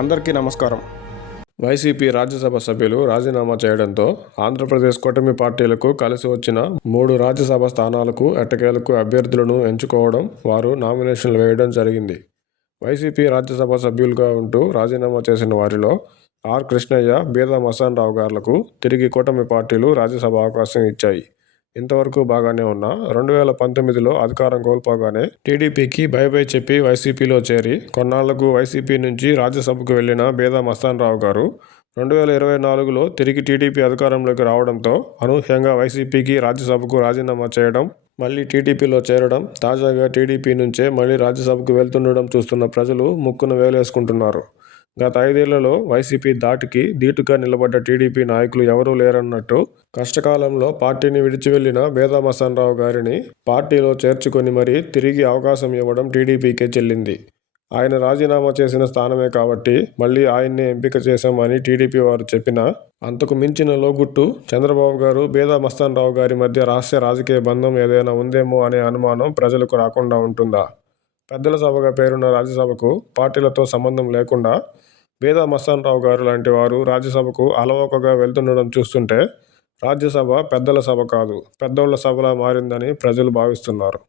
అందరికీ నమస్కారం. వైసీపీ రాజ్యసభ సభ్యులు రాజీనామా చేయడంతో ఆంధ్రప్రదేశ్ కూటమి పార్టీలకు కలిసి వచ్చిన మూడు రాజ్యసభ స్థానాలకు ఎట్టకేలకు అభ్యర్థులను ఎంచుకోవడం వారు నామినేషన్లు వేయడం జరిగింది. వైసీపీ రాజ్యసభ సభ్యులుగా ఉంటూ రాజీనామా చేసిన వారిలో ఆర్ కృష్ణయ్య బీదా మసాన్ రావు గారులకు తిరిగి కూటమి పార్టీలు రాజ్యసభ అవకాశం ఇచ్చాయి. ఇంతవరకు బాగానే ఉన్నా. రెండు వేల పంతొమ్మిదిలో అధికారం కోల్పోగానే టీడీపీకి బై బై చెప్పి వైసీపీలో చేరి కొన్నాళ్ళకు వైసీపీ నుంచి రాజ్యసభకు వెళ్ళిన బేదా మస్తాన్ రావు గారు రెండు వేల ఇరవై నాలుగులో తిరిగి టీడీపీ అధికారంలోకి రావడంతో అనూహ్యంగా వైసీపీకి రాజ్యసభకు రాజీనామా చేయడం మళ్ళీ టీడీపీలో చేరడం తాజాగా టీడీపీ నుంచే మళ్ళీ రాజ్యసభకు వెళ్తుండడం చూస్తున్న ప్రజలు ముక్కును వేలేసుకుంటున్నారు. గత ఐదేళ్ళలో వైసీపీ దాటికి ధీటుగా నిలబడ్డ టీడీపీ నాయకులు ఎవరూ లేరన్నట్టు కష్టకాలంలో పార్టీని విడిచి వెళ్ళిన రావు గారిని పార్టీలో చేర్చుకొని మరీ తిరిగి అవకాశం ఇవ్వడం టీడీపీకే చెల్లింది. ఆయన రాజీనామా చేసిన స్థానమే కాబట్టి మళ్ళీ ఆయన్నే ఎంపిక చేశామని టీడీపీ వారు చెప్పినా అంతకు మించిన లోగుట్టు చంద్రబాబు గారు బేదా మస్తాన్ రావు గారి మధ్య రహస్య రాజకీయ బంధం ఏదైనా ఉందేమో అనే అనుమానం ప్రజలకు రాకుండా ఉంటుందా? పెద్దల సభగా పేరున్న రాజ్యసభకు పార్టీలతో సంబంధం లేకుండా బేదా మస్తాన్ రావు గారు లాంటి వారు రాజ్యసభకు అలవోకగా వెళ్తుండడం చూస్తుంటే రాజ్యసభ పెద్దల సభ కాదు పెద్దోళ్ళ సభలా మారిందని ప్రజలు భావిస్తున్నారు.